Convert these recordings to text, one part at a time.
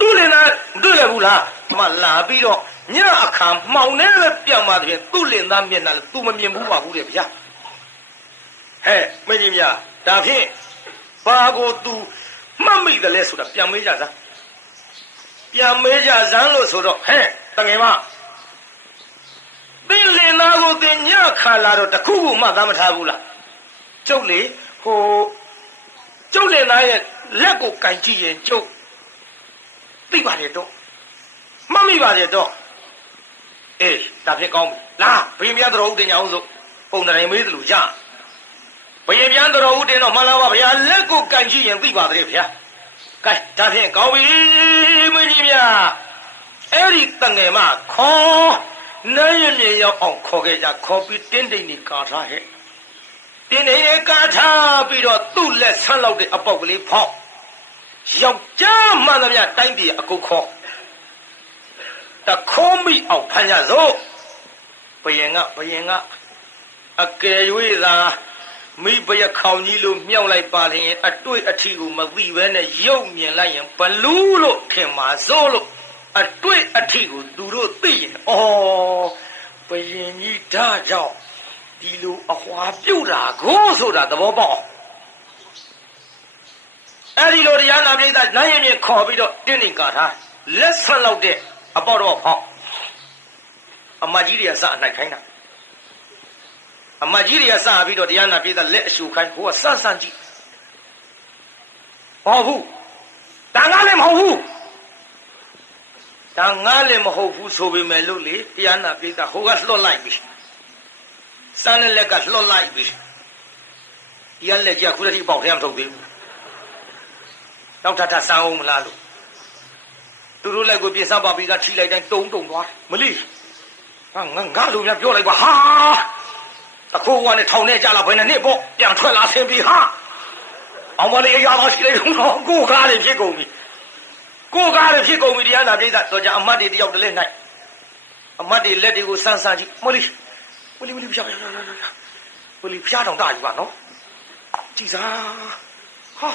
သူ့လင်သားတွေ့ရဘူးလားမလာပြီးတော့ညအခါမှောင်နေပဲပြောင်းပါတဲ့သူ့လင်သားမျက်နှာလည်း तू မမြင်ဘူးပါဘူးတဲ့ဗျာဟဲ့မင်းကြီးများဒါဖြင့်ဘာကို तू မှတ်မိတယ်လဲဆိုတာပြန်မေးကြစမ်းပြန်မေးကြစမ်းလို့ဆိုတော့ဟဲ့တငယ်မသင်လင်သားကိုသင်ညခါလာတော့တခုခုမှသားမထားဘူးလားကျုပ်လေဟိုကျုပ်လင်သားရဲ့လက်ကိုကန်ကြည့်ရင်ကျုပ် သိပါလေတော့မှတ်မိပါလေတော့အေးဒါဖြစ်ကောင်းပြီလားဘိမြတ်တော်ဦးတင်ကြအောင်ဆိုပုံတရင်မေးသလိုရဘယင်ပြန်တော်ဦးတင်တော့မှန်လားပါဗျာလက်ကိုကန်ကြည့်ရင်သိပါသေးဗျာကဲဒါဖြင့်ကောင်းပြီမင်းကြီးများအဲ့ဒီတငယ်မခေါ်နိုင်ရမြေရောက်အောင်ခေါ်ခဲ့ကြခေါ်ပြီးတင်းတိန်နေကာထားဟဲ့တင်းတိန်နေကာထားပြီးတော့သူ့လက်ဆန်းလောက်တဲ့အပေါက်ကလေးဖောက် ယောက်ျားမှန်သမျှတိုင်းပြည်အကုတ်ခေါ်တခိုးမိအောင်ဖမ်းကြစို့ဘယင်ကဘယင်ကအကယ်၍သာမိဘရခေါင်ကြီးလို့မြောက်လိုက်ပါလျင်အတွေ့အထိကိုမသိဘဲနဲ့ရုပ်မြင်လိုက်ရင်ဘလူးလို့ခင်ပါစို့လို့အတွေ့အထိကိုသူတို့သိရင်ဩဘယင်ကြီးဒါကြောင့်ဒီလိုအဟွာပြုတ်တာကိုဆိုတာသဘောပေါက် အဲ့ဒီလိုတရားနာပိဋကနိုင်ရင်မြင်ခေါ်ပြီးတော့တင်းနေကာထားလက်ဆက်လောက်တဲ့အပေါ့တော့ဖောက်အမကြီးတွေကစအနိုင်ခိုင်းတာအမကြီးတွေကစပြီးတော့တရားနာပိဋကလက်အရှုခိုင်းဟိုကစစမ်းကြည့်ဟောဘူးဒါငါလည်းမဟုတ်ဘူးဒါငါလည်းမဟုတ်ဘူးဆိုပေမဲ့လို့လေတရားနာပိဋကဟိုကလွတ်လိုက်ပြီစမ်းတဲ့လက်ကလွတ်လိုက်ပြီဒီကလက်ကြခုတည်းပေါက်ထဲမထုတ်သေးဘူး နောက်ထပ်ထပ်စမ်းအောင်မလားလို့သူတို့လက်ကိုပြင်စပါပြီးကထိလိုက်တိုင်းတုံတုံသွားမလီဟာငါငါလူများပြောလိုက်ပါဟာအခုကနဲ့ထောင်ထဲကြလာဘယ်နဲ့နှစ်ပေါ့ပြန်ထွက်လာဆင်းပြီးဟာအောင်မလေးအရာတော်ရှိလိုက်တော့ကိုကားတွေဖြစ်ကုန်ပြီကိုကားတွေဖြစ်ကုန်ပြီတရားနာပြိဿတော့ကြအမတ်တွေတယောက်တည်းနိုင်အမတ်တွေလက်တွေကိုစမ်းစမ်းကြည့်မလီမလီမလီဖျားဖျားဖျားဖျားမလီဖျားတောင်တာကြီးပါနော်ကြည်စားဟာ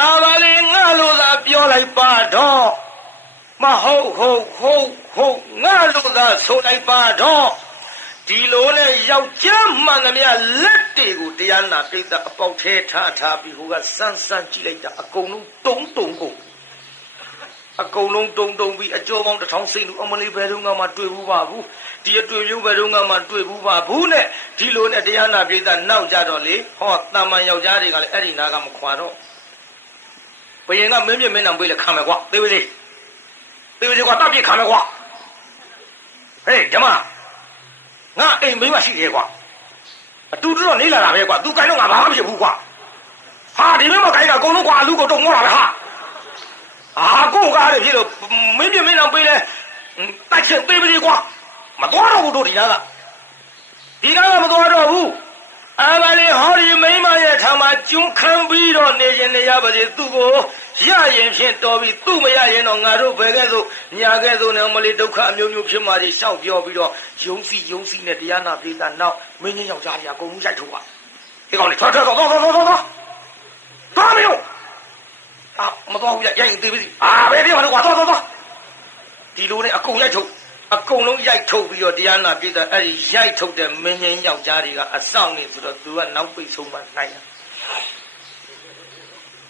အာဘာလေးငါလိုသာပြောလိုက်ပါတော့မဟုတ်ဟုတ်ဟုတ်ဟုတ်ငါလိုသာဆိုလိုက်ပါတော့ဒီလိုနဲ့ယောက်ျားမှန်သမျှလက်တွေကိုတရားနာပိဿအပေါက်ထဲထားထားပြီးဟိုကစမ်းစမ်းကြည့်လိုက်တာအကုန်လုံးတုံးတုံကုန်အကုန်လုံးတုံတုံပြီးအကျော်ပေါင်းတစ်ထောင်စိတ်လူအမလေးဘယ်တော့မှတွေ့ဘူးပါဘူးဒီအတွေ့မျိုးဘယ်တော့မှတွေ့ဘူးပါဘူးနဲ့ဒီလိုနဲ့တရားနာပိဿနောက်ကြတော့လေဟောတာမန်ယောက်ျားတွေကလည်းအဲ့ဒီနာကမခွာတော့ ဘယင်ကမင်းမြင့်မင်းနံပေးလဲခံမယ်ကွာသေးသေးလေးသေးသေးကွာတပ်ပြစ်ခံမယ်ကွာဟေးဂျမငါအိမ်မိမရှိသေးကွာအတူတူတော့နေလာတာပဲကွာ तू ကိုင်းတော့ငါဘာမှမဖြစ်ဘူးကွာဟာဒီလိုမကိုင်းတာအကုန်လုံးကွာအလူကိုတုံမောတာပဲဟာအာကိုကားရဖြစ်လို့မင်းမြင့်မင်းနံပေးလဲတိုက်ချက်သေးသေးကွာမတော်တော့ဘူးတို့ဒီနာကဒီနာကမတော်တော့ဘူး အာဘာလေးဟောဒီမိမရဲ့ထာမှာကျွန်းခံပြီးတော့နေရင်နေရပါစေသူ့ကိုရရင်ဖြင့်တော်ပြီသူ့မရရင်တော့ငါတို့ဘယ်ကဲ့သို့ညာကဲ့သို့နဲ့မလေးဒုက္ခအမျိုးမျိုးဖြစ်မှဒီရှောက်ပြောပြီးတော့ယုံစီယုံစီနဲ့တရားနာပြေးတာနောက်မင်းကြီးယောက်ျားကြီးအကုန်လုံးရိုက်ထုတ်ပါဒီကောင်လေးထွက်ထွက်တော့တော့တော့တော့တော့တော့မင်းအာမတော်ဘူးရရင်သေးပြီအာဘယ်ပြေးမလို့ကွာတော့တော့တော့ဒီလိုနဲ့အကုန်ရိုက်ထုတ် အကုန်လုံးရိုက်ထုတ်ပြီးတော့တရားနာပြည့်တဲ့အဲ့ဒီရိုက်ထုတ်တဲ့မင်းကြီးယောက်ျားတွေကအဆောင်နေဆိုတော့သူကနောက်ပိတ်ဆုံးမှနိုင်တာ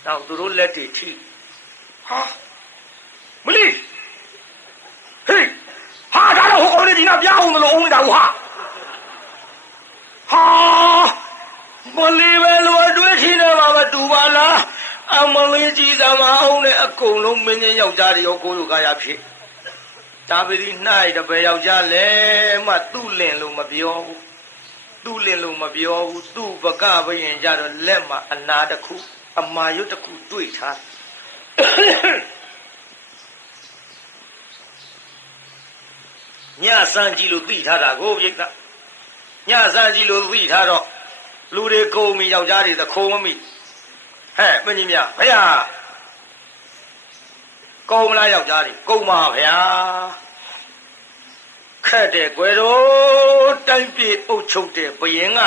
နောက်သူတို့လက်တွေထိဟာမလီဟေးဟာဒါတော့ဟိုကောင်လေးဒီနာပြားအောင်လို့အောင်နေတာဟာဟာမလီပဲလို့အတွေ့ထင်းနေမှာမတူပါလားအမလေးကြီးသမားအောင်နဲ့အကုန်လုံးမင်းကြီးယောက်ျားတွေရောကိုယ်လိုကားရဖြစ် ဒါပတိ၌တပယ်ယောက်ျားလဲမှသူ့လင်လို့မပြောဘူးသူ့လင်လို့မပြောဘူးသူ့ပကဘယင်ကြတော့လက်မှာအနာတစ်ခုအမာရွတ်တစ်ခုတွေ့ထားညစမ်းကြည့်လို့သိထားတာကိုပြိတ္တညစမ်းကြည့်လို့သိထားတော့လူတွေကုန်ပြီယောက်ျားတွေသခိုးမမိဟဲ့မင်းကြီးများဘုရားကုန်မလားယောက်ျားတွေကုန်ပါဗျာ ခက်တယ်ကွယ်တော့တိုင်းပြည်အုပ်ချုပ်တဲ့ဘယင်က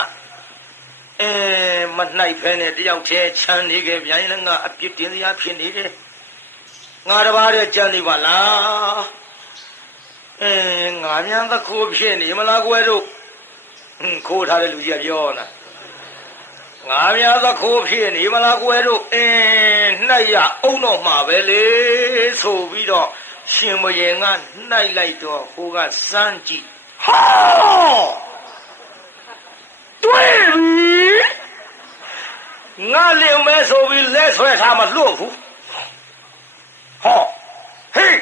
အဲမနှိုက်ဖဲနဲ့တယောက်တည်းချမ်းနေခဲ့ဗျာရင်လည်းငါအပြစ်တင်စရာဖြစ်နေတယ်ငါတပါးတည်းကြံနေပါလားအဲငါများသခိုးဖြစ်နေမလားကွယ်တို့ဟွန်းခိုးထားတဲ့လူကြီးကပြောနာငါများသခိုးဖြစ်နေမလားကွယ်တို့အင်းနှိုက်ရအုံတော့မှာပဲလေဆိုပြီးတော့ ရှင်မရင်ကနှိုက်လိုက်တော့ဟိုကစမ်းကြည့်ဟာတွေ့ပြီငါလင်မဲဆိုပြီးလက်ဆွဲထားမလွတ်ဘူးဟောဟေး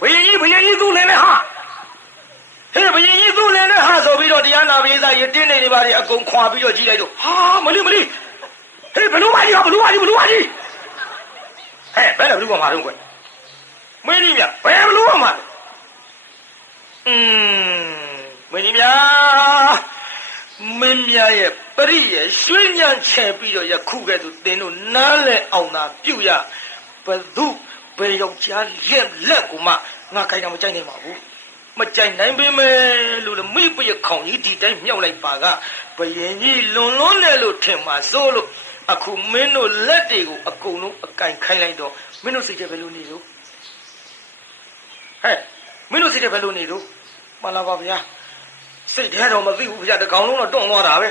ဘယင်ကြီးဘယင်ကြီးသူ့လင်နဲ့ဟာဟေးဘယင်ကြီးသူ့လင်နဲ့ဟာဆိုပြီးတော့တရားနာပရိသတ်ရတင်းနေနေပါလေအကုန်ခွာပြီးတော့ကြည့်လိုက်တော့ဟာမလီမလီဟေးဘလူမကြီးဟာဘလူမကြီးဘလူမကြီးဟဲ့ဘယ်လိုဘလူမမှာတော့ကွ မင်းကြီးမြဘယ်ဘလူမမှာอืมမင်းကြီးမြမင်းမြရဲ့ပရိရဲ့ရွှေညံချဲပြီးတော့ယခုကဲ့သို့တင်းတို့နားလဲအောင်သာပြုတ်ရဘသူဘယ်ယောက်ျားလက်လက်ကိုမှငါခိုင်တာမကြိုက်နိုင်ပါဘူးမကြိုက်နိုင်ပေမဲ့လို့လေမိပရခေါင်ကြီးဒီတိုင်းမြောက်လိုက်ပါကဘယင်ကြီးလွန်လွန်းတယ်လို့ထင်ပါစိုးလို့အခုမင်းတို့လက်တွေကိုအကုန်လုံးအကင်ခိုင်းလိုက်တော့မင်းတို့စိတ်ထဲဘယ်လိုနေလို့ ဟဲ့မင်းတို့စိတ်ထဲဘယ်လိုနေလို့မလာပါဗျာစိတ်ထဲတော့မသိဘူးဗျာတကောင်လုံးတော့တွန့်သွားတာပဲ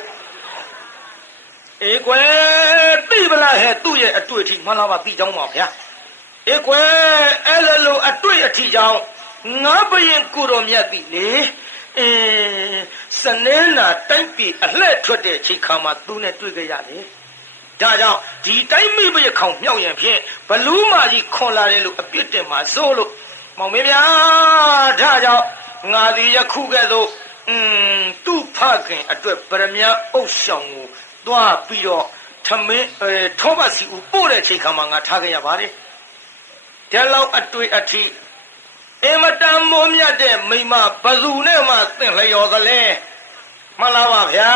အေးကွယ်သိပလားဟဲ့သူ့ရဲ့အတွေ့အထိမလာပါသိကြောင်းပါဗျာအေးကွယ်အဲ့လိုလိုအတွေ့အထိကြောင့်ငါဘရင်ကိုတော်မြတ်ပြီလေအင်းစနေနာတိုက်ပြီအလှဲ့ထွက်တဲ့ချိန်ခါမှာသူနဲ့တွေ့ကြရတယ်ဒါကြောင့်ဒီတိုင်းမိဘရခေါင်မြောက်ရင်ဖြင့်ဘလူးမာကြီးခွန်လာတယ်လို့အပြစ်တင်မှာစိုးလို့ မောင်မင်းဗျာဒါကြောင့်ငါဒီယခုကဲ့သို့อืมသူ့ဖခင်အတွက်ပရမညာအုပ်ဆောင်ကိုတွားပြီးတော့ထမင်းအဲထောပတ်စီဦးပို့တဲ့ချိန်ခါမှာငါထားခဲ့ရပါတယ်ဒါလောက်အတွေ့အထိအင်မတန်မိုးမြတ်တဲ့မိမဘသူနဲ့မှသင်လျော်သလဲမှန်လားပါဗျာ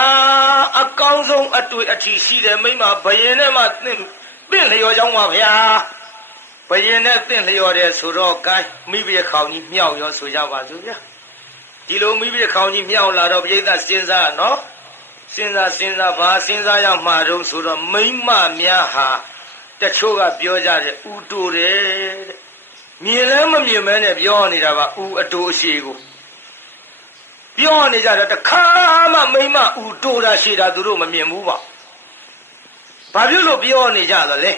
အကောင်းဆုံးအတွေ့အထိရှိတဲ့မိမဘယင်နဲ့မှသင်သင်လျော်ကြောင်းပါဗျာ ဘယင်နဲ့သင်လျော်တယ်ဆိုတော့ကိုင်းမိဘခေါင်ကြီးမြောက်ရောဆိုကြပါစို့ဗျာဒီလိုမိဘခေါင်ကြီးမြောက်လာတော့ပြိဿစဉ်းစားနော်စဉ်းစားစဉ်းစားဘာစဉ်းစားရမှာတုံးဆိုတော့မိမများဟာတချို့ကပြောကြတယ်ဥတူတယ်တဲ့မြင်လည်းမမြင်မဲနဲ့ပြောနေတာပါဥအတူအရှိကိုပြောနေကြတော့တခါမှမိမဥတူတာရှိတာသူတို့မမြင်ဘူးပါဘာဖြစ်လို့ပြောနေကြသလဲ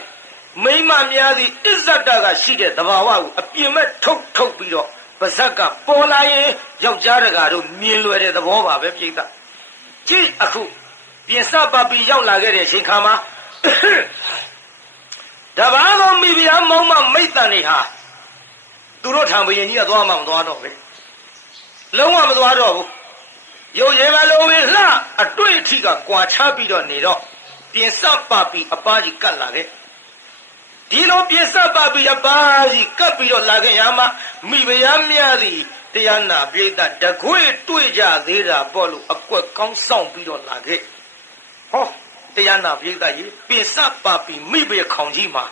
မိမများသည်အစ္ဆတကရှိတဲ့သဘာဝကိုအပြင်းမဲ့ထုတ်ထုတ်ပြီးတော့ပါဇက်ကပေါ်လာရင်ယောက်ျားတကာတို့မြင်လွယ်တဲ့သဘောပါပဲပြိတ္တကြည့်အခုပြင်စပပီရောက်လာခဲ့တဲ့ချိန်ခါမှာတဘာသောမိဖုရားမောင်းမမိတ်တန်တွေဟာသူတို့ထံဘယင်ကြီးကသွားမှမသွားတော့ပဲလုံးဝမသွားတော့ဘူးရုပ်ရည်မလုံးပဲလှအတွေ့အထိကကွာခြားပြီးတော့နေတော့ပြင်စပပီအပားကြီးကတ်လာခဲ့ ဒီလိုပြင်စပပီအပားကြီးကတ်ပြီးတော့လာခဲ့ရမှာမိဖုရားမြတ်သည်တရားနာပြိတ္တတကွေတွေ့ကြသေးတာပေါ့လို့အကွက်ကောင်းဆောင်ပြီးတော့လာခဲ့ဟောတရားနာပြိတ္တကြီးပိစပါပိမိဘရခေါင်ကြီးမှာ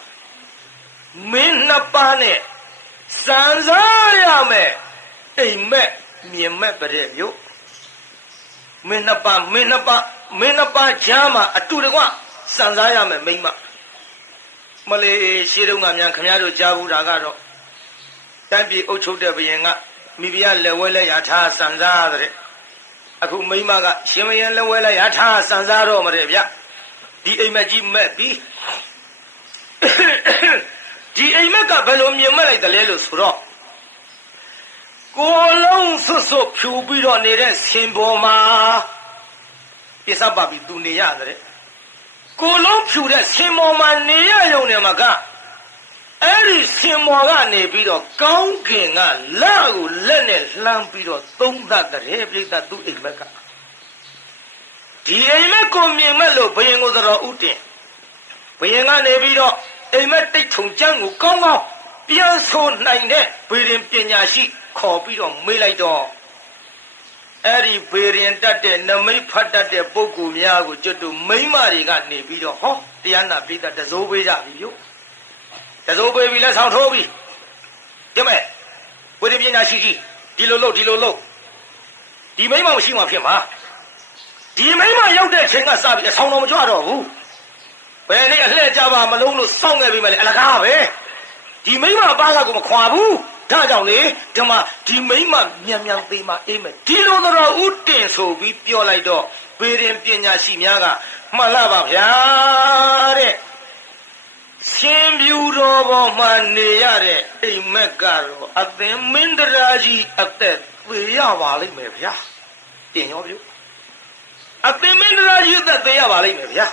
မင်းနှစ်ပါးနဲ့စံစားရမယ်အိမ်မက်မြင်မက်ပြတဲ့မြို့မင်းနှစ်ပါးမင်းနှစ်ပါးမင်းနှစ်ပါးကြားမှာအတူတကွစံစားရမယ်မိမမ လေးရှေးတုန်းကမြန်ခမရတို့ကြားဘူးတာကတော့တန်းပြေအုပ်ချုပ်တဲ့ဘယင်ကမိဖုရားလက်ဝဲလက်ရထားစံစားတဲ့အခုမိမကရှင်မယင်လက်ဝဲလက်ရထားစံစားတော့မတဲ့ဗျဒီအိမ်မက်ကြီးမက်ပြီးဒီအိမ်မက်ကဘယ်လိုမြင်မက်လိုက်တယ်လဲလို့ဆိုတော့ကိုလုံးဆွတ်ဆွတ်ဖြူပြီးတော့နေတဲ့ဆင်ပေါ်မှာပြစပါပြီးသူနေရတယ် ကိုလုံးဖြူတဲ့ဆင်ပေါ်မှာနေရရုံနဲ့မကအဲ့ဒီဆင်မော်ကနေပြီးတော့ကောင်းကင်ကလာကိုလက်နဲ့လှမ်းပြီးတော့သုံးသတ်တဲ့ပြိတ္တသူ့အိမ်မက်ကဒီအိမ်မက်ကိုမြင်မဲ့လို့ဘယင်ကိုတော်ဥတင်ဘယင်ကနေပြီးတော့အိမ်မက်တိတ်ထုံကျန်းကိုကောင်းကောင်းပြန်ဆိုနိုင်တဲ့ဘေရင်ပညာရှိခေါ်ပြီးတော့မေးလိုက်တော့ အဲ့ဒီဘေရင်တတ်တဲ့နမိတ်ဖတ်တတ်တဲ့ပုဂ္ဂိုလ်များကိုကျွတ်တို့မိမ့်မတွေကနေပြီးတော့ဟောတရားနာပိဋကတစိုးပေးကြပြီယို့တစိုးပေးပြီလက်ဆောင်ထိုးပြီကြမဲ့ဝိရိပညာရှိကြီးဒီလိုလုပ်ဒီလိုလုပ်ဒီမိမမရှိမှဖြစ်မှာဒီမိမရောက်တဲ့ချိန်ကစပြီးအဆောင်တော်မကြွတော့ဘူးဘယ်နေ့အလှည့်ကြပါမလုံးလို့စောင့်နေပြီမလဲအလကားပဲဒီမိမပါကကိုမခွာဘူး ဒါကြောင့်လေဒီမှာဒီမိမမြန်မြန်သေးမှအေးမယ်ဒီလိုတော့ဥတင်ဆိုပြီးပြောလိုက်တော့ပေရင်ပညာရှိများကမှန်လားပါဗျာတဲ့ရှင်ပြူတော်ပေါ်မှာနေရတဲ့အိမ်မက်ကတော့အသင်မင်းတရာကြီးအသက်သေးရပါလိမ့်မယ်ဗျာတင်ရောပြုအသင်မင်းတရာကြီးအသက်သေးရပါလိမ့်မယ်ဗျာ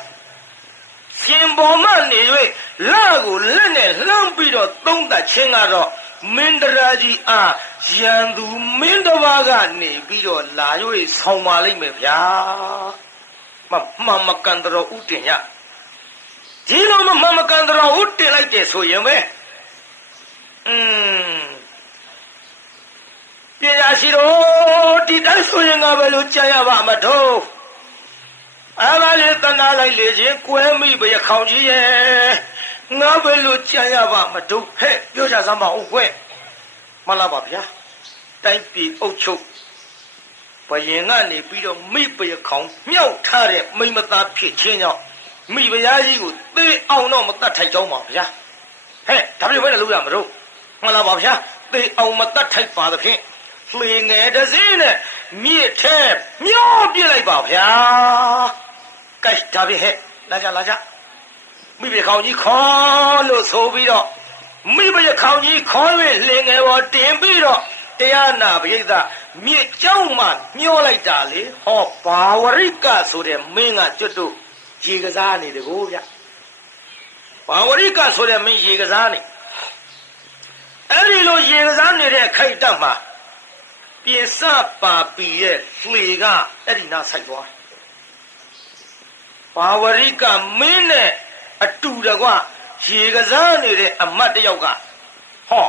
ရှင်ပေါ်မှနေ၍လာကိုလက်နဲ့လှမ်းပြီးတော့သုံးသက်ခြင်းကတော့ မင်းတရာကြီးအားရန်သူမင်းတစ်ပါးကနေပြီးတော့လာ၍ဆောင်းပါလိမ့်မယ်ဗျာမမမကန်တော်ဥတင်ရဒီလိုမမမကန်တော်ဥတင်လိုက်တယ်ဆိုရင်ပဲอืมပညာရှိတော်ဒီတိုင်းဆိုရင်ငါပဲလို့ကြာရပါမတော့အားလာလေတနာလိုက်လေချင်းကွဲမိပဲခေါင်ကြီးရဲ့ ငါပဲလို့ကြာရပါမတော့ဟဲ့ပြောကြစမ်းပါဦးကွမလားပါဗျာတိုင်းပြည်အုပ်ချုပ်ဘယင်ကနေပြီးတော့မိပရခေါင်မြောက်ထားတဲ့မိမသားဖြစ်ခြင်းကြောင့်မိဖုရားကြီးကိုသေအောင်တော့မတတ်ထိုက်ကြောင်းပါဗျာဟဲ့ဒါပြည့်ဘယ်နဲ့လုပ်ရမလို့မှန်လားပါဗျာသေအောင်မတတ်ထိုက်ပါသဖြင့်လှေငယ်တစ်စင်းနဲ့မြစ်ထဲမျောပြစ်လိုက်ပါဗျာကဲဒါပြည့်ဟဲ့လာကြလာကြ မိဘကောင်ကြီးခေါ်လို့ဆိုပြီးတော့မိဘကောင်ကြီးခေါ်၍လင်ငယ်ပေါ်တင်ပြီးတော့တရားနာပရိသမြစ်ကြောင်းမှညှောလိုက်တာလေဟောဘာဝရိကဆိုတဲ့မင်းကကျွတ်တို့ရေကစားနေတကိုဗျဘာဝရိကဆိုတဲ့မင်းရေကစားနေအဲ့ဒီလိုရေကစားနေတဲ့ခိုက်တက်မှာပြင်စပါပီရဲ့လှေကအဲ့ဒီနားဆိုင်သွားဘာဝရိကမင်းနဲ့ အတူတကွရေကစားနေတဲ့အမတ်တယောက်ကဟော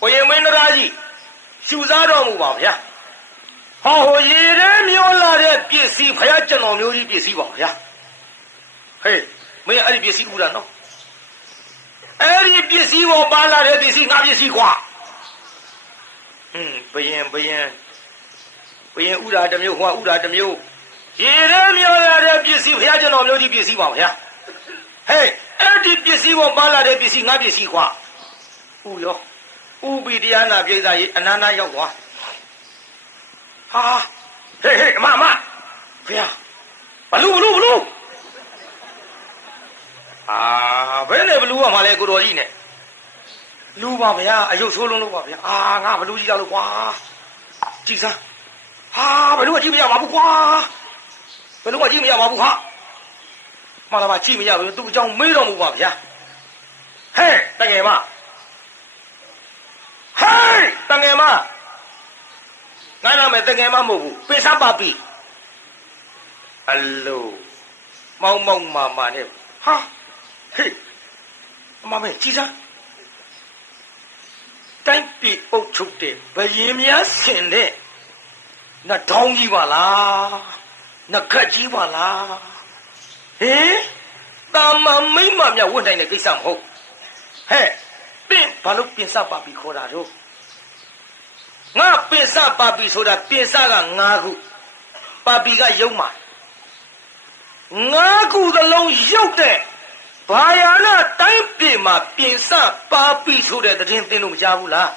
ဘုရင်မင်းတရားကြီးရှူစားတော်မူပါဗျာဟောဟိုရေထဲမျောလာတဲ့ပစ္စည်းဖယားကျွန်တော်မျိုးကြီးပစ္စည်းပါဗျာဟေးမင်းအဲ့ဒီပစ္စည်းဦးတာနော်အဲ့ဒီပစ္စည်းကိုပါလာတဲ့ပစ္စည်းငါပစ္စည်းကွာဟင်းဘယင်ဘယင်ဘယင်ဥတာတစ်မျိုးဟိုကဥတာတစ်မျိုးရေထဲမျောလာတဲ့ပစ္စည်းဖယားကျွန်တော်မျိုးကြီးပစ္စည်းပါဗျာ ဟေးအဲ့ဒီပစ္စည်းကိုပါလာတဲ့ပစ္စည်းငါပစ္စည်းကွာဥရောဥပိတရားနာပြိဿကြီးအနန္တရောက်သွားဟာဟေးဟေးအမအမဖေဘလူဘလူဘလူအာဘယ်နဲ့ဘလူကမှလဲကိုတော်ကြီးနဲ့လူပါဗျာအယုတ်ဆိုးလုံးလို့ပါဗျာအာငါဘလူကြီးကြောက်လို့ကွာကြည်စမ်းဟာဘလူကကြည့်မရပါဘူးကွာဘလူကကြည့်မရပါဘူးဟာ မှန်လားပါကြည့်မရဘူးသူ့အကြောင်းမေးတော်မူပါဗျာဟဲ့တကယ်မဟေးတငယ်မငါနာမည်တငယ်မမဟုတ်ဘူးပိစပါပီအလိုမောင်မောင်မာမာနဲ့ဟာဟေးအမမေကြည်စားတိုင်းပြည်အုပ်ချုပ်တဲ့ဘယင်များဆင်တဲ့နတ်တောင်းကြီးပါလားနတ်ခတ်ကြီးပါလား ဟေးတာမမိမ့်မမြဝတ်တိုင်းတဲ့ကိစ္စမဟုတ်ဟဲ့ပင့်ဘာလို့ပင်စပါပြီခေါ်တာတော့ငါပင်စပါပြီဆိုတာပင်စက၅ခုပါပြီကယုံမှာ၅ခုသလုံးရုပ်တဲ့ဘာယာနာတိုင်းပြည်မှာပြင်စပါပြီဆိုတဲ့တရင်သင်လို့မကြားဘူးလား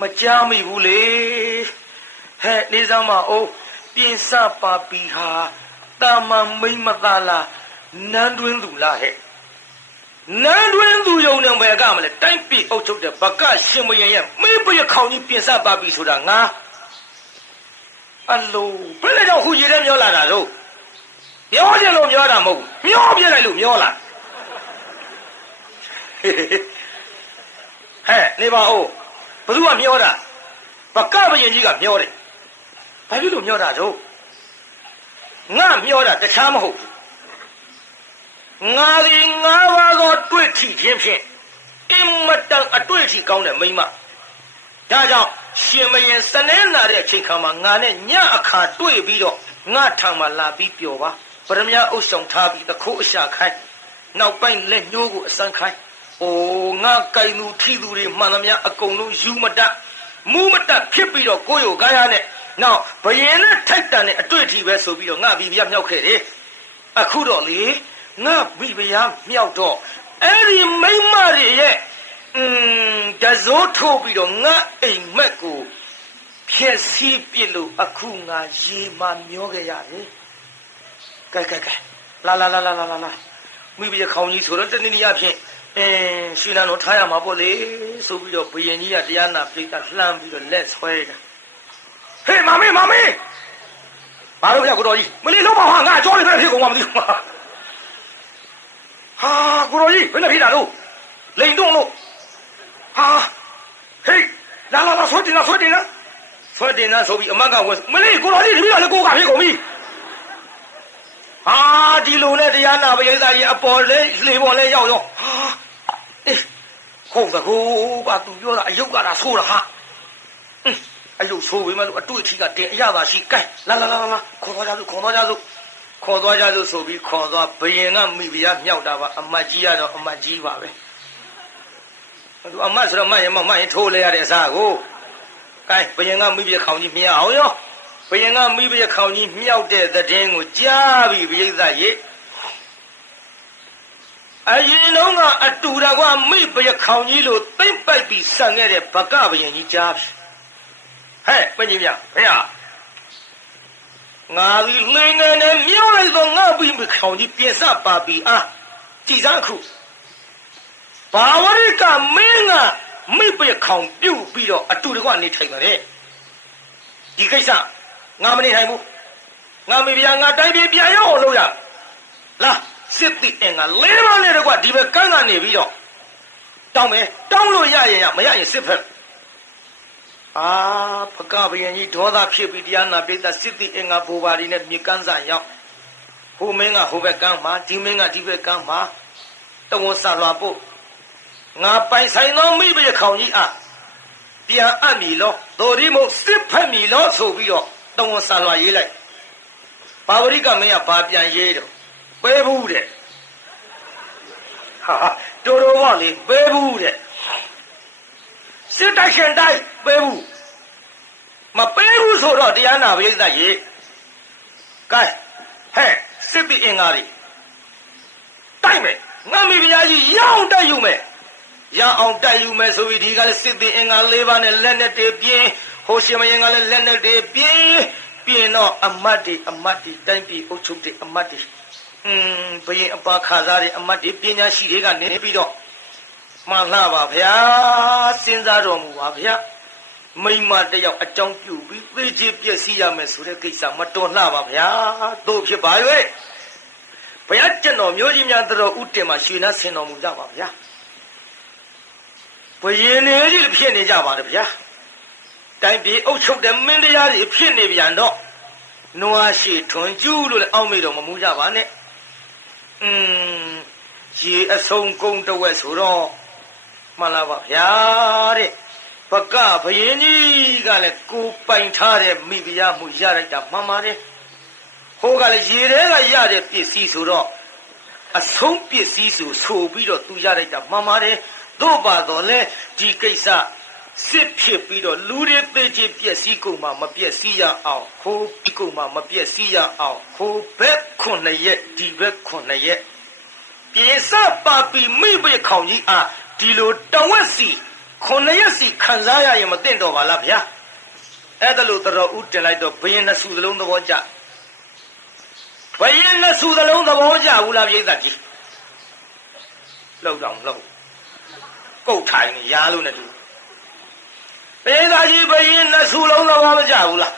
မကြားမိဘူးလေဟဲ့နေစမ်းမအောင်ပြင်စပါပြီဟာ တာမန်မိမ့်မသားလားနန်းတွင်းသူလားဟဲ့နန်းတွင်းသူယုံနေဘယ်ကမလဲတိုင်းပြည်အုပ်ချုပ်တဲ့ဘကရှင်မယင်ရဲ့မေးပရခေါင်ကြီးပြင်စပါပြီဆိုတာငါအလိုဘယ်လဲတော့ဟူရည်တဲ့မျောလာတာတော့မျောတယ်လို့မျောတာမဟုတ်ဘူးမျောပြလိုက်လို့မျောလာဟဲ့နေပါဦးဘသူကမျောတာဘကဘယင်ကြီးကမျောတယ်ဘာဖြစ်လို့မျောတာတော့ ငါမျောတာတခြားမဟုတ်ဘူးငါဒီငါးပါးသောတွေ့ထီခြင်းဖြင့်အင်မတန်အတွေ့အထိကောင်းတဲ့မိန်းမဒါကြောင့်ရှင်မရင်စနေနာတဲ့အချိန်ခါမှာငါနဲ့ညအခါတွေ့ပြီးတော့ငါထံမှာလာပြီးပျော်ပါပရမညာအုပ်ဆောင်ထားပြီးတခိုးအရှာခိုင်းနောက်ပိုင်းလက်ညှိုးကိုအစမ်းခိုင်းအိုးငါကြိုင်သူထီသူတွေမှန်သမျှအကုန်လုံးယူမတတ်မူးမတတ်ဖြစ်ပြီးတော့ကိုယ့်ရောကားရနဲ့ နောက်ဘယင်နဲ့ထိုက်တန်တဲ့အတွေ့အထိပဲဆိုပြီးတော့ငါပြီးပြမြောက်ခဲ့တယ်အခုတော့လေငါမိဖုရားမြောက်တော့အဲ့ဒီမိမတွေရဲ့တစိုးထိုးပြီးတော့ငါအိမ်မက်ကိုဖြည့်ဆည်းပြစ်လို့အခုငါရေမှမျောခဲ့ရတယ်ကဲကဲကဲလာလာလာလာလာလာမိဘခေါင်းကြီးဆိုတော့တနည်းနည်းအားဖြင့်အင်းရှင်လန်းတော့ထားရမှာပေါ့လေဆိုပြီးတော့ဘယင်ကြီးကတရားနာပြိတ္တလှမ်းပြီးတော့လက်ဆွဲတာ ဟေးမမေမမေဘာလို့ပြကိုတော်ကြီးမလေးလုံးပါဟာငါကြောလေးပဲဖြစ်ကုန်မှာမသိဘူးဟာကိုတော်ကြီးဘယ်နဲ့ဖြစ်တာလို့လိန်တော့လို့ဟာဟေးလာလာလာဆွဲတင်လာဆွဲတင်လာဆွဲတင်လာဆိုပြီးအမတ်ကဝင်မလေးကိုတော်ကြီးတပည့်ကလည်းကိုကဖြစ်ကုန်ပြီဟာဒီလိုနဲ့တရားနာပရိသတ်ကြီးအပေါ်လဲလေပေါ်လဲရောက်ရောဟာအေးဟုတ်သကူပါသူပြောတာအယုတ်ကတာဆိုးတာဟာ အယုတ်ဆိုးပေမဲ့လို့အတွေ့အထိကတင်အရသာရှိကဲလာလာလာလာခေါ်သွားကြစို့ခေါ်သွားကြစို့ခေါ်သွားကြစို့ဆိုပြီးခေါ်သွားဘယင်ကမိဖုရားမြောက်တာပါအမတ်ကြီးကတော့အမတ်ကြီးပါပဲသူအမတ်ဆိုတော့မတ်ရင်မမတ်ရင်ထိုးလဲရတဲ့အစားကိုကဲဘယင်ကမိဖုရားခေါင်းကြီးမြင်အောင်ရောဘယင်ကမိဖုရားခေါင်းကြီးမြောက်တဲ့သတင်းကိုကြားပြီပြိဿရေအရင်လုံးကအတူတကွမိဘယခေါင်ကြီးလို့သိမ့်ပိုက်ပြီးဆန်ခဲ့တဲ့ဘကဘယင်ကြီးကြားပြီ ဟဲ့ပညာမြဖေဟာငါဒီလင်းငယ်နဲ့မြောက်လိုက်တော့ငါပြီးခေါင်ကြီးပြင်စပါပြီအာကြည်စားခုဘာဝရိကမင်းကမိဘခေါင်ပြုတ်ပြီးတော့အတူတကွနေထိုင်ပါလေဒီကိစ္စငါမနေနိုင်ဘူးငါမိဖုရားငါတိုင်းပြည်ပြန်ရောက်အောင်လုပ်ရလားစစ်တိအင်္ဂါလေးပါးနဲ့တကွဒီဘက်ကန်းကနေပြီးတော့တောင်းမယ်တောင်းလို့ရရင်ရမရရင်စစ်ဖက် အာဖကဘယင်ကြီးဒေါသဖြစ်ပြီးတရားနာပိဿစစ်တိအင်္ဂါဘူပါရီနဲ့မြေကန်းစာရောက်ဟိုမင်းကဟိုဘက်ကန်းမှာဒီမင်းကဒီဘက်ကန်းမှာတဝန်ဆာလွာပို့ငါပိုင်ဆိုင်သောမိဘရခေါင်ကြီးအားပြန်အပ်မီလောသို့ဒီမို့စစ်ဖက်မီလောဆိုပြီးတော့တဝန်ဆာလွာရေးလိုက်ပါဝရိကမင်းကဘာပြန်ရေးတော့ပဲဘူးတဲ့ဟာတော်တော်ပါလေပဲဘူးတဲ့ စစ်တိုက်ရှင်တိုက်ပဲဘူးမပဲဘူးဆိုတော့တရားနာပရိသတ်ရေကဲဟဲ့စစ်ပြီးအင်္ဂါတွေတိုက်မယ်ငါမိဖုရားကြီးရအောင်တိုက်ယူမယ်ရအောင်တိုက်ယူမယ်ဆိုပြီးဒီကလည်းစစ်ပြီးအင်္ဂါ၄ပါးနဲ့လက်နဲ့တေပြင်းဟိုရှင်မရင်ကလည်းလက်နဲ့တေပြင်းပြင်တော့အမတ်တွေအမတ်တွေတိုင်းပြည်အုပ်ချုပ်တဲ့အမတ်တွေอืมဘယင်အပါခါစားတဲ့အမတ်တွေပညာရှိတွေကနေပြီးတော့ မှန်လားပါဗျာစဉ်းစားတော်မူပါဗျာမိမတယောက်အကြောင်းပြုပြီးသိချပြည့်စည်ရမယ်ဆိုတဲ့ကိစ္စမတော်လှပါဗျာတို့ဖြစ်ပါ၍ဘုရားကျွန်တော်မျိုးကြီးများတော်ဥတင်မှာရွှေနှဆင်တော်မူကြပါဗျာဘယင်နေကြီးဖြစ်နေကြပါတယ်ဗျာတိုင်းပြည်အုပ်ချုပ်တဲ့မင်းတရားတွေဖြစ်နေပြန်တော့နွားရှိထွန်ကျူးလို့လည်းအောက်မေ့တော့မမူကြပါနဲ့อืมရေအဆုံးကုန်းတဝက်ဆိုတော့ မှန်လားပါဗျာတဲ့ဘကဘယင်းကြီးကလည်းကိုပိုင်ထားတဲ့မိဖုရားမှုရလိုက်တာမှန်ပါတယ်ဟိုကလည်းရေထဲကရတဲ့ပစ္စည်းဆိုတော့အဆုံးပစ္စည်းဆိုဆိုပြီးတော့သူရလိုက်တာမှန်ပါတယ်တို့ပါတော့လေဒီကိစ္စစစ်ဖြစ်ပြီးတော့လူတွေသိချင်ပျက်စီးကုန်မှာမပျက်စီးရအောင်ဟိုပြီးကုန်မှာမပျက်စီးရအောင်ဟိုဘက်ခုနှစ်ရက်ဒီဘက်ခုနှစ်ရက်ပြေစပါပီမိဘခေါင်ကြီးအား ဒီလိုတဝက်စီခုနှစ်ရက်စီခံစားရရင်မသိတော့ပါလားဗျာအဲ့ဒါလို့တော်ဦးတင်လိုက်တော့ဘယင်နှစုသလုံးသဘောကျဘယင်နှစုသလုံးသဘောကျဘူးလားပြိဿကြီးလောက်တော့လောက်ကုတ်ထိုင်နေရားလို့နဲ့တူဘယင်သားကြီးဘယင်နှစုလုံးသဘောမကျဘူးလား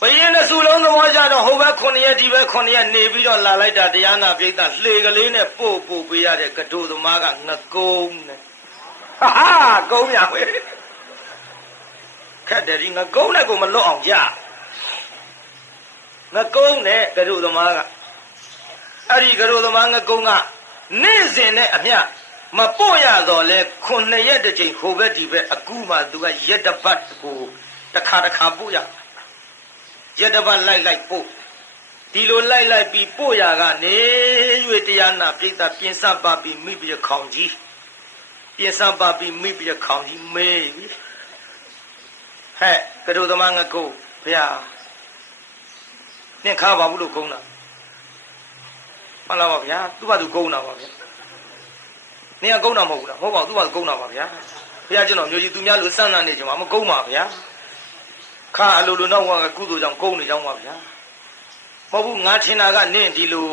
ဘယင်နှစုလုံးသဘောကျတော့ဟိုဘက်9ရက်ဒီဘက်9ရက်နေပြီးတော့လာလိုက်တာတရားနာပြိဿလှေကလေးနဲ့ပို့ပို့ပေးရတဲ့ကတိုသမားကငကုံးနဲ့ဟာကုန်းရဝေးခက်တယ်ဒီငကုန်းနဲ့ကိုမလွတ်အောင်ကြငကုန်းနဲ့ကရုသမားကအဲ့ဒီကရုသမားငကုန်းကနေ့စဉ်နဲ့အမျှမပို့ရတော့လဲခုနှစ်ရက်တစ်ချိန်ဟိုဘက်ဒီဘက်အကူမှသူကရက်တပတ်ကိုတစ်ခါတစ်ခါပို့ရ ရက်တပတ်လိုက်လိုက်ပို့ဒီလိုလိုက်လိုက်ပြီးပို့ရကနေ၍တရားနာပြိဿပြင်စပါပြီးမိပြီးခေါင်ကြီးပြင်စပါပြီးမိပြီးခေါင်ကြီးမေးပြီဟဲ့ကတို့သမားငကုတ်ဘုရားနင့်ခါပါဘူးလို့ကုန်းတာမှန်လားပါဗျာသူ့ဘာသူကုန်းတာပါဗျာနင်ကကုန်းတာမဟုတ်ဘူးလားမဟုတ်ပါဘူးသူကကုန်းတာပါဗျာဘုရားကျွန်တော်မျိုးကြီးသူများလိုစမ်းနာနေကြမှာမကုန်းပါဗျာ ခါအလိုလိုတော့ကကုသိုလ်ကြောင့်ကုန်းနေကြောင်းပါဗျာမဟုတ်ဘူးငါထင်တာကနင့်ဒီလို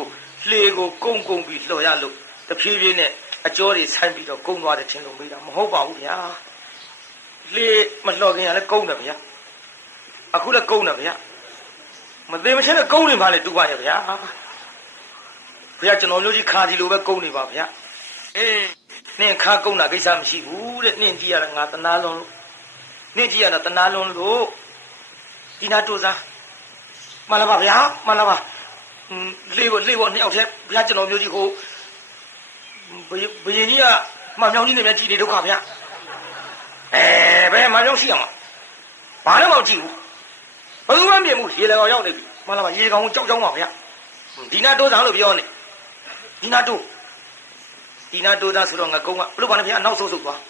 လှေကိုကုန်းကုန်းပြီးလှော်ရလို့တဖြည်းဖြည်းနဲ့အကျော်တွေဆိုင်းပြီးတော့ကုန်းသွားတယ်ထင်လို့မေးတာမဟုတ်ပါဘူးဗျာလှေမလှော်ခင်ကလည်းကုန်းတယ်ဗျာအခုလည်းကုန်းတယ်ဗျာမသေးမချင်းလည်းကုန်းနေပါလေတူပါရဲ့ဗျာဘုရားကျွန်တော်မျိုးကြီးခါဒီလိုပဲကုန်းနေပါဗျာအေးနင့်ခါကုန်းတာကိစ္စမရှိဘူးတဲ့နင့်ကြည့်ရတာငါတနာလုံးလို့နင့်ကြည့်ရတာတနာလုံးလို့ ဒီနာတူစားမှန်လားပါဗျာမှန်လားပါလေးဖို့လေးဖို့နှစ်ယောက်တည်းဘုရားကျွန်တော်မျိုးကြီးကိုဘယဘယင်းကြီးကမှန်မြောင်ကြီးနဲ့မြတ်ကြည်နေဒုက္ခဗျာအဲဘယ်မှန်မြောင်ရှိအောင်ဘာလည်းမကြည့်ဘူးဘယ်သူမှမြင်ဘူးရေလေကောင်ရောက်နေပြီမှန်လားပါရေကောင်ကိုကြောက်ကြောက်ပါဗျာဒီနာတိုးစားလို့ပြောနေဒီနာတိုးဒီနာတိုးသားဆိုတော့ငါကုန်းကဘလို့ပါလဲဗျာနောက်ဆုတ်ဆုတ်သွား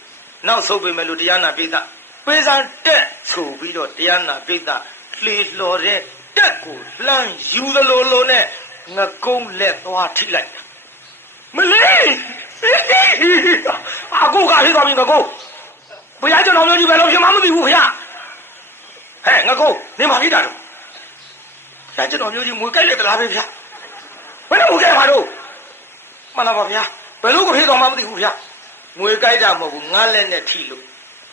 နောက်ဆုတ်ပေမဲ့လို့တရားနာပိသပေးစံတက်ဆိုပြီးတော့တရားနာပိသ လှေလှော်တဲ့တက်ကိုလှမ်းယူသလိုလိုနဲ့ငကုံးလက်သွားထိလိုက်တာမလေးအကူကဖြစ်သွားပြီငကုံးဘုရားကျွန်တော်မျိုးကြီးပဲလို့ဖြစ်မှမသိဘူးခင်ဗျဟဲ့ငကုံးနေမဖြစ်တာတော့ဘုရားကျွန်တော်မျိုးကြီးမွေကြိုက်လိုက်သလားပဲဗျာဘယ်နဲ့မွေကြိုက်မှာတော့မှန်လားပါဗျာဘယ်လို့ကိုဖြစ်သွားမှမသိဘူးဗျာငွေကြိုက်တာမဟုတ်ဘူးငါလက်နဲ့ထိလို့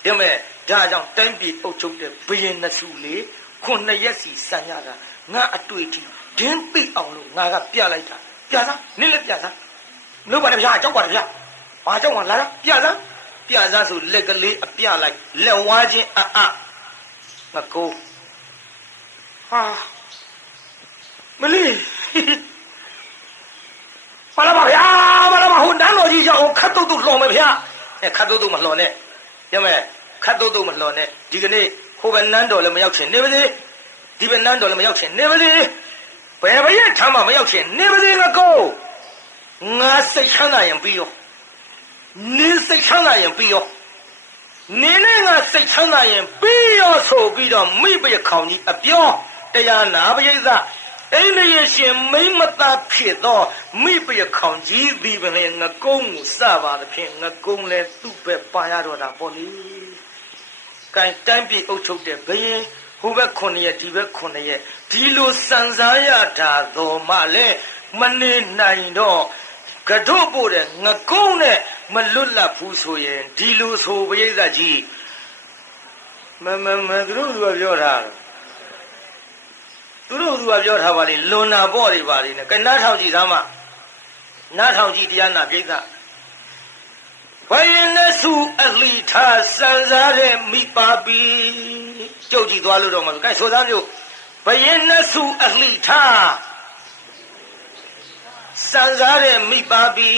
ဒါမဲ့ဒါကြောင့်တိုင်းပြည်အုပ်ချုပ်တဲ့ဘယင်နှစုလေး ခုနှစ်ရက်စီဆန်ရတာငါအတွေ့အထိဒင်းပိအောင်လို့ငါကပြလိုက်တာပြစားနင့်လည်းပြစားမလုပ်ပါနဲ့ဗျာကြောက်ပါတယ်ဗျာဘာကြောက်မှလာတာပြစားပြစားဆိုလက်ကလေးအပြလိုက်လက်ဝါးချင်းအအငကိုဟာမလီမလာပါဗျာမလာပါဟိုတန်းတော်ကြီးကြောင့်ခတ်တုတ်တုတ်လှော်မယ်ဗျာအဲခတ်တုတ်တုတ်မလှော်နဲ့ရမယ်ခတ်တုတ်တုတ်မလှော်နဲ့ဒီကနေ့ ဟိုဘနန်းတော်လည်းမရောက်ချင်နေပါသေးဒီဘနန်းတော်လည်းမရောက်ချင်နေပါသေးဘယ်ဘရဲ့ထမ်းမှမရောက်ချင်နေပါသေးငါကိုငါစိတ်ချမ်းသာရင်ပြီးရောနင်းစိတ်ချမ်းသာရင်ပြီးရောနင်းနဲ့ငါစိတ်ချမ်းသာရင်ပြီးရောဆိုပြီးတော့မိဘရခေါင်ကြီးအပြောတရားနာပရိသအိန္ဒိယရှင်မိမသားဖြစ်သောမိဘရခေါင်ကြီးသည်ပင်ငကုံးကိုစပါသဖြင့်ငကုံးလည်းသူ့ပဲပါရတော့တာပေါ့လေ ကဲတိုင်းပြည်အုပ်ချုပ်တဲ့ဘယင်ဟိုဘက်9ရက်ဒီဘက်9ရက်ဒီလိုစံစားရတာတော်မှလည်းမနေနိုင်တော့ကတို့ပို့တဲ့ငကုံးနဲ့မလွတ်လပ်ဘူးဆိုရင်ဒီလိုဆိုပရိသတ်ကြီးမမမသူတို့ကပြောထားတယ်သူတို့သူကပြောထားပါလေလွန်နာပေါ့တွေပါလေနဲ့ကနားထောင်ကြည့်သားမှနားထောင်ကြည့်တရားနာပြိဿ ဘယင်းနဲ့စုအလိထားစံစားတဲ့မိပါပြီကြုတ်ကြည့်သွားလို့တော့မဆိုကဲဆိုသားမျိုးဘယင်းနဲ့စုအလိထားစံစားတဲ့မိပါပြီ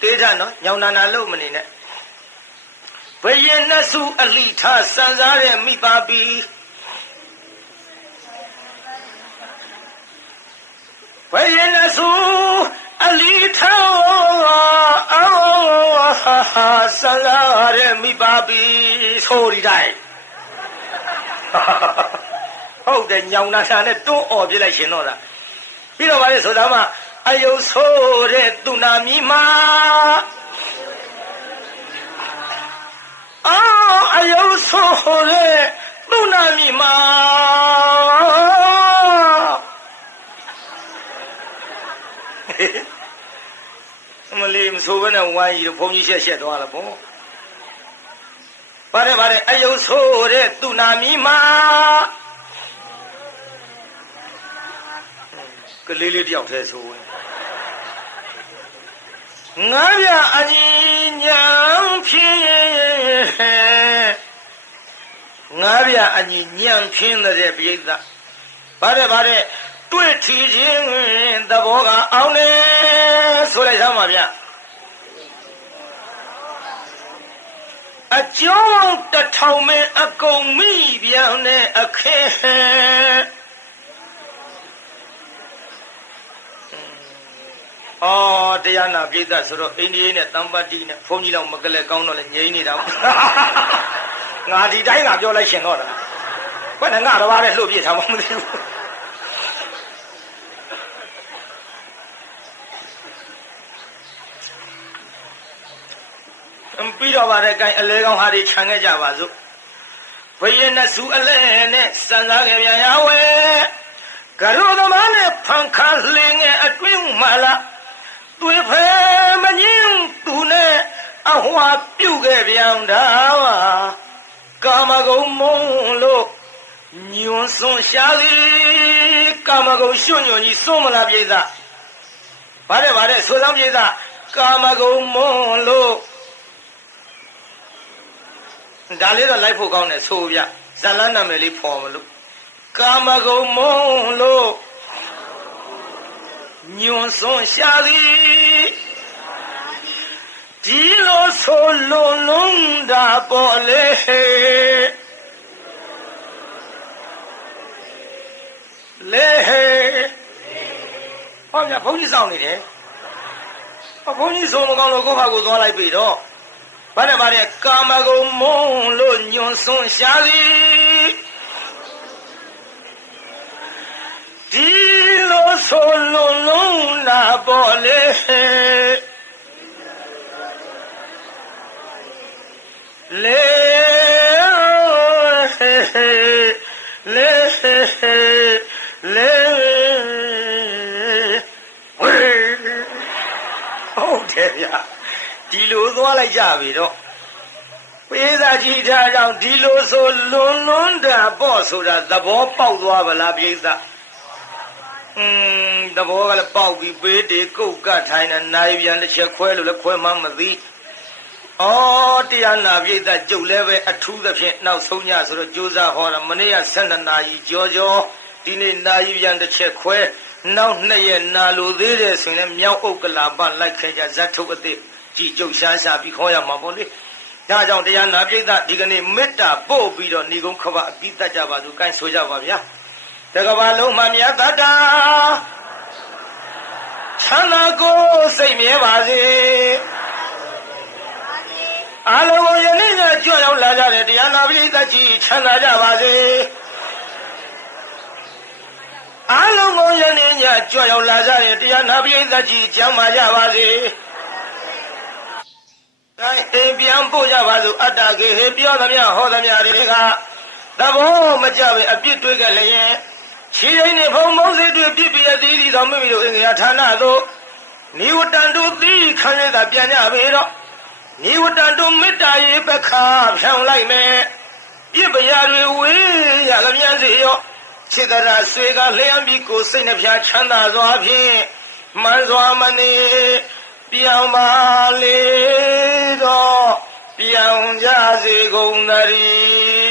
တေးထနော်ညောင်နာနာလို့မနေနဲ့ဘယင်းနဲ့စုအလိထားစံစားတဲ့မိပါပြီဘယင်းနဲ့စု အလိထားဆလာရမိပါပြီဆိုဒီတိုင်းဟုတ်တယ်ညောင်နာနာနဲ့တွန်းអော်ပြလိုက်ရှင်တော့တာပြီးတော့ဗါလေဆိုတာမှအယုဆိုးတဲ့သူနာမီမာအော်အယုဆိုးတဲ့ ဆိုးဘဲနဲ့ဝိုင်းကြီးတော့ဘုန်းကြီးရှက်ရှက်သွားလားဘုံဗါတယ်ဗါတယ်အယုဆိုးတဲ့သူနာမီမာကလေးလေးတယောက်တည်းဆိုဝင်ငါးပြအညီညာဖြစ်ငါးပြအညီညံဖြင်းတဲ့ပြိဿဗါတယ်ဗါတယ်တွေ့ထီခြင်းသဘောကအောင်နေဆိုလိုက်သမ်းပါဗျ အကျောင်းတထောင်မင်းအကုန်မိပြန်တဲ့အခဲအော်တရားနာပြိဿဆိုတော့အိန္ဒိယနဲ့တမ္ပတိနဲ့ဘုန်းကြီးလောက်မကလဲကောင်းတော့လဲငြိမ်းနေတာငါဒီတိုင်းကပြောလိုက်ရှင်တော့တာဘယ်နဲ့ငါတော့ဗါတဲ့လှုပ်ပြထားမှမသိဘူး ပြီးတော့ပါတဲ့ကိုင်အလဲကောင်းဟာတွေခြံခဲ့ကြပါစို့ဘယင်းနဲ့စုအလဲနဲ့စံစားခဲ့ပြန်ရဝဲကရုသမားနဲ့ဖန်ခါလင်းငယ်အတွင်းမှလာတွေ့ဖဲမငင်းသူနဲ့အဟွာပြုတ်ခဲ့ပြန်တာပါကာမဂုံမုံလို့ညွန်စွန်ရှာသည်ကာမဂုံရွှွညွန်ကြီးစွန့်မလားပြေသားဗါတဲ့ဗါတဲ့ဆိုဆောင်ပြေသားကာမဂုံမုံလို့ ဒါလေးတော့လိုက်ဖို့ကောင်းတယ်ဆိုပြဇလန်းနာမည်လေးဖော်မလို့ကာမဂုံမုံလို့ညွန်စွန်ရှာသည်ဒီလိုဆိုလွန်လုံးတာပေါ်လေလေဟောမြဘုန်းကြီးဆောင်နေတယ်ဟောဘုန်းကြီးဆိုမကောင်းလို့ကိုယ့်ဘာကိုသွားလိုက်ပြီတော့ ဘာနဲ့ဘာနဲ့ကာမဂုံမုံလို့ညွန်စွန်ရှာသည်ဒီလိုဆိုလွန်လုံးလာပေါ်လေလေလေလေဝေးဟုတ်တယ်ဗျာ ဒီလိုသွားလိုက်ကြပြီတော့ပေးစာကြည့်ထားကြောင့်ဒီလိုဆိုလွန်လွန်းတာပေါ့ဆိုတာသဘောပေါက်သွားပါလားပြိဿอืมသဘောကလည်းပေါက်ပြီးပေးတေကုတ်ကထိုင်နေနိုင်ပြန်တစ်ချက်ခွဲလို့လည်းခွဲမှမသိဩတရားနာပြိဿကြုတ်လည်းပဲအထူးသဖြင့်နောက်ဆုံးညဆိုတော့ကြိုးစားဟောတာမနေ့က12နာရီကြောကြောဒီနေ့နာရီပြန်တစ်ချက်ခွဲနောက်နှစ်ရက်နာလိုသေးတယ်ဆိုရင်လည်းမြောက်ဥက္ကလာပလိုက်ခဲ့ကြဇတ်ထုတ်အစ်စ် ကြည်ကြုတ်ရှားရှားပြီးခေါ်ရမှာပေါ့လေဒါကြောင့်တရားနာပြိဿဒီကနေ့မေတ္တာပို့ပြီးတော့ဏီကုံခဘအပြီးတတ်ကြပါသူကိုင်းဆိုကြပါဗျာတကဘာလုံးမှမြတ်တတာချမ်းသာကိုစိတ်မြဲပါစေအလုံးကိုယနေ့ညကြွရောက်လာကြတဲ့တရားနာပရိသတ်ကြီးချမ်းသာကြပါစေအလုံးကိုယနေ့ညကြွရောက်လာကြတဲ့တရားနာပရိသတ်ကြီးကျမ်းမာကြပါစေ အဲအိမ်ပြန်ပို့ကြပါစို့အတ္တကေဟေပြောသမျှဟောသမျှတွေကသဘောမကြပဲအပြစ်တွေးကြလျင်ခြေရင်းနဲ့ဖုံမုံးစေတွေပြစ်ပြရသေးသည်တော်မိမိတို့အင်္ဂါဌာနသို့နိဝတန်တို့သီးခံရတာပြန်ကြပေတော့နိဝတန်တို့မေတ္တာရေပခါဖြောင်းလိုက်မယ်ပြစ်ပရာတွေဝေးရလျံစေရောခြေတရာဆွေကလျှံပြီးကိုစိတ်နှပြချမ်းသာစွာဖြင့်မှန်စွာမနေပြောင်းပါလေတော့ပြောင်း ကြစေကုန်သတည်း